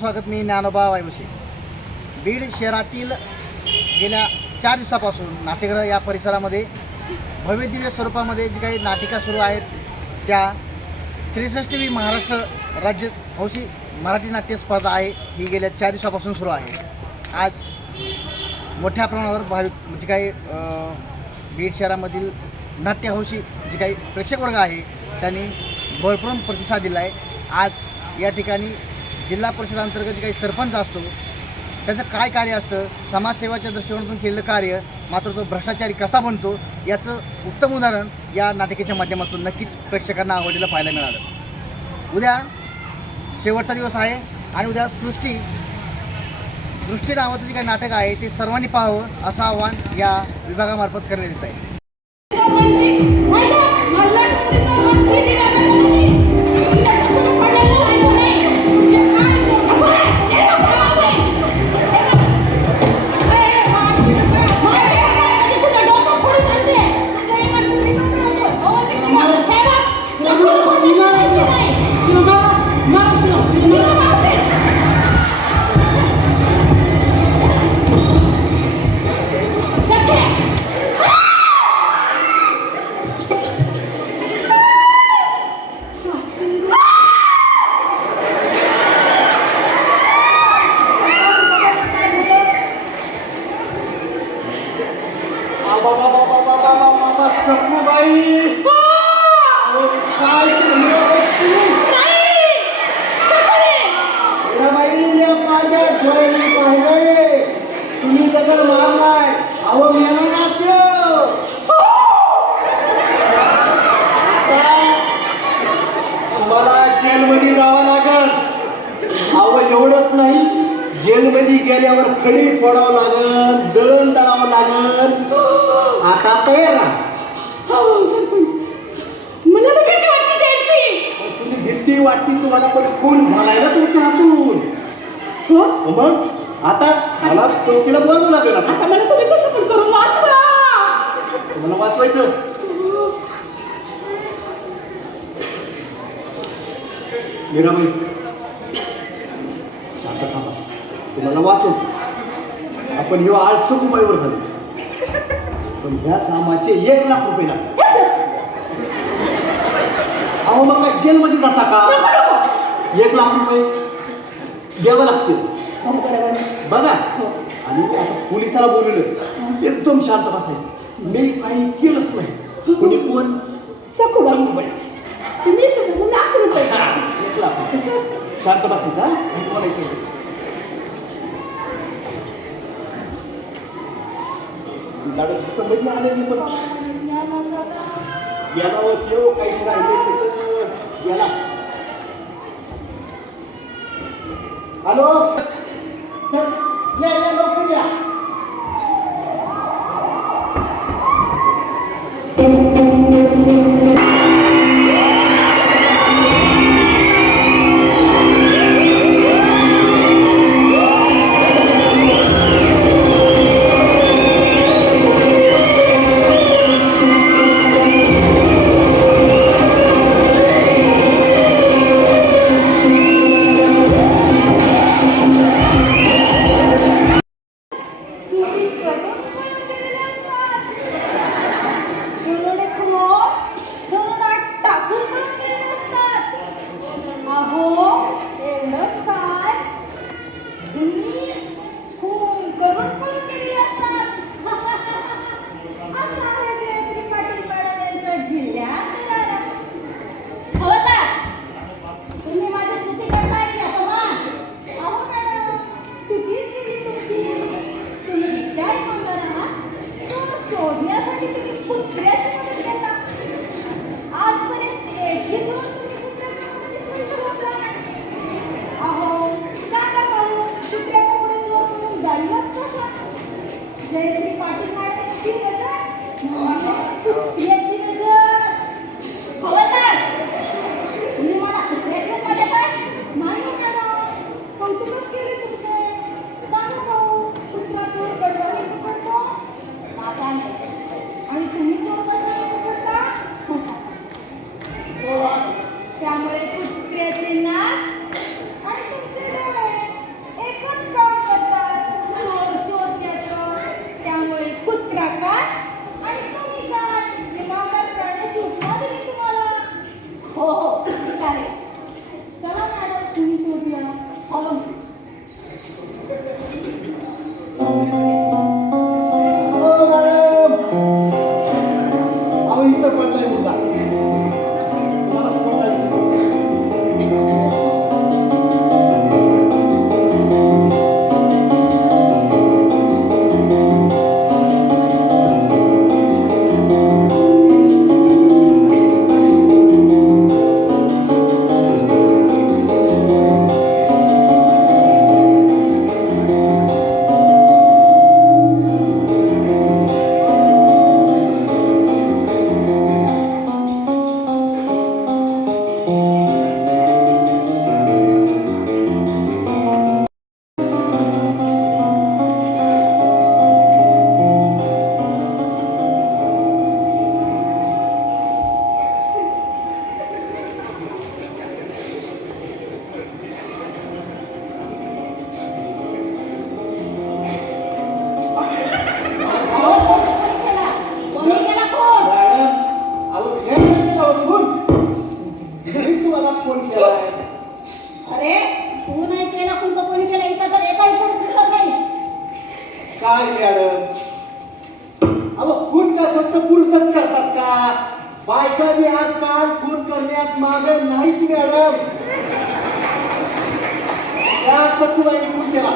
स्वागत मी ज्ञानोबा वायवशी. बीड शहरातील गेल्या चार दिवसापासून नाट्यगृह या परिसरामध्ये भव्यदिव्य स्वरूपामध्ये जी काही नाटिका सुरू आहेत त्या त्रेसष्टवी महाराष्ट्र राज्य हौशी मराठी नाट्य स्पर्धा आहे ही गेल्या चार दिवसापासून सुरू आहे. आज मोठ्या प्रमाणावर भाविक जे म्हणजे काही बीड शहरामधील नाट्यहौशी जे काही प्रेक्षक वर्ग आहे त्यांनी भरपूर प्रतिसाद दिला आहे आज या ठिकाणी जिल्हा परिषद अंतर्गत जे काही सरपंच असतो त्याचं काय कार्य असतं? समाजसेवाच्या दृष्टिकोनातून केलेलं कार्य मात्र तो भ्रष्टाचारी कसा बनतो? याचं उत्तम उदाहरण या नाटिकेच्या माध्यमातून नक्कीच प्रेक्षकांना आवडलेलं पाहायला मिळालं. उद्या शेवटचा दिवस आहे आणि उद्या सृष्टी दृष्टी नावाचं जे काही नाटक आहे ते सर्वांनी पाहावं असं आव्हान या विभागामार्फत करण्यात येत आहे. गेल्यावर खडी फोडावं लागल दळण दळावं लागल. आता तयार पण तुम्ही भीती वाटती तुम्हाला पण खून झालाय ना तुमच्या हातून? हो? मग? आता मला चौकीला बोलावं लागेल आता. आता मला तुम्ही कसं पण करून वाचवा. तुम्हाला वाचवायचं. मीराबाई शांत थांबा तुम्हाला वाचू आपण ह्यो आठ सुकुबाईवर झालो पण ह्या कामाचे एक लाख रुपये लागतात. अहो मग काय जेलमध्ये जाता का? एक लाख रुपये द्यावं लागतील. बघा. आणि आता पोलिसाला बोलवलं. एकदम शांत बसायचं मी काही केलंच नाही. कोणी कोण? शकूबाई तुम्ही शांत बसायचा मी तुम्हाला इकडे गाडीत समजलं आले मी पण. काही राहिले त्याचं हॅलो? सर या. पाठी ಸಾಮೂಹಿಕ ಮಾಡ್ತಾ ಇದ್ದ बायका बी आजकाल खून करण्यात मागे नाहीत मॅडम. या सतुबाईने खून केला.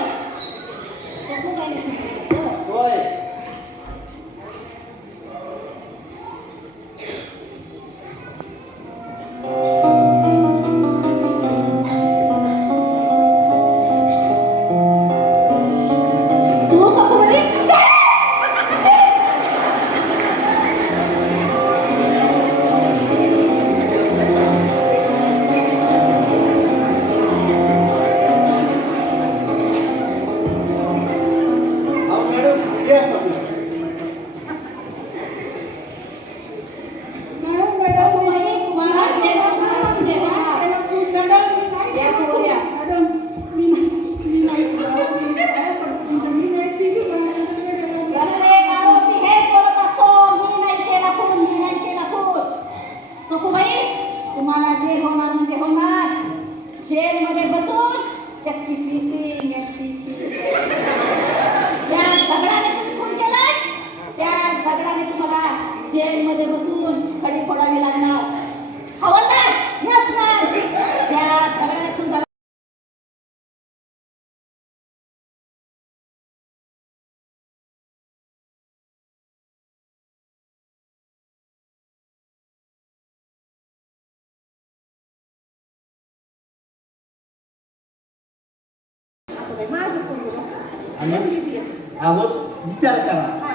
अहो विचार करा.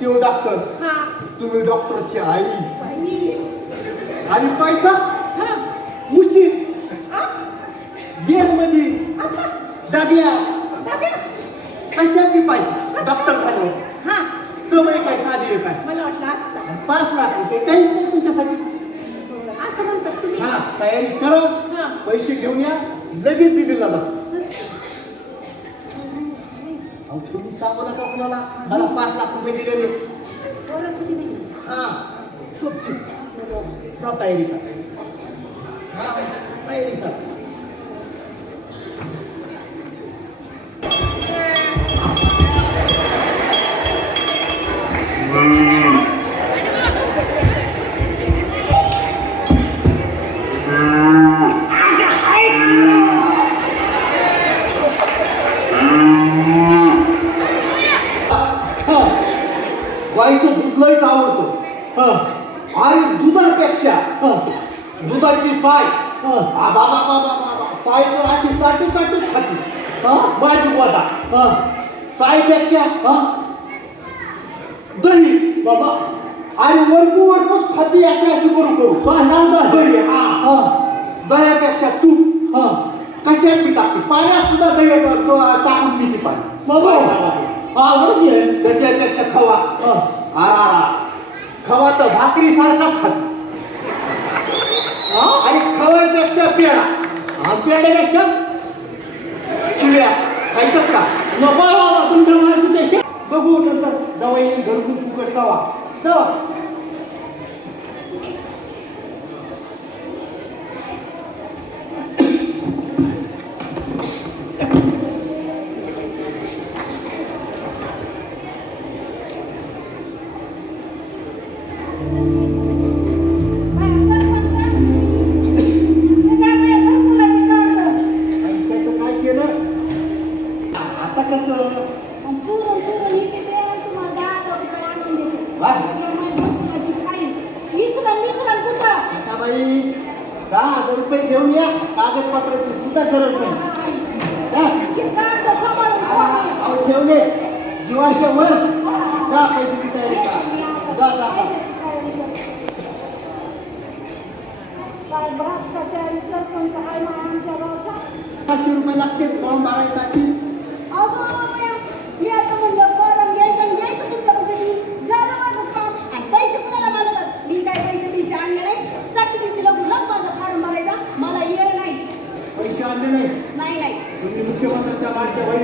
तो डॉक्टर तुम्ही डॉक्टरची आई. आणि पैसा? उशीर. मध्ये डब्या कशाची पैसा? डॉक्टर झाले. कमाई काय साधी काय? पाच लाख रुपये काहीच नाही तुमच्यासाठी. असं म्हणतात तुम्ही? हा तयारी करा. पैसे घेऊन या. लगेच दिले जातात अहो, तुम्ही सांगू नका कुणाला मला पाच लाख रुपये दिलेले पोराचं किती नाही हा तुमची जा तयारी करा हा, तयारी करा हा. गाईचं दूध लईच आवडतं हा. आणि दुधापेक्षा दुधाची साय आ, बाबा बाबा बाबा साय तर अशी चाटू चाटू खाती माझी गोदा सायपेक्षा दही बाबा. आणि वरपू वरपूच खाती अशी अशी करू करू. दही हा. दह्यापेक्षा तूप. कशात मी टाकते. पाण्यात सुद्धा दही टाकून पिते पाणी. ते? आवडत आहे. त्याच्यापेक्षा खवा. आरा खवा तर भाकरी सारखाच खात. आणि खवापेक्षा पेढा. पेड्यापेक्षा शिव्या. खायच्यात का? नको बाबा तुमच्या माहिती बघू नंतर जवळ येईल घरगुती फुकट खावा. जावा ठेवले. जीवाच्या वर जा पैशाची तयारी करा जा पाचशे रुपये लागतील फॉर्म भरायसाठी. मला येळ नाही. पैसे आणले नाही. नाही नाही. तुम्ही मुख्यमंत्र्यांच्या लाडक्या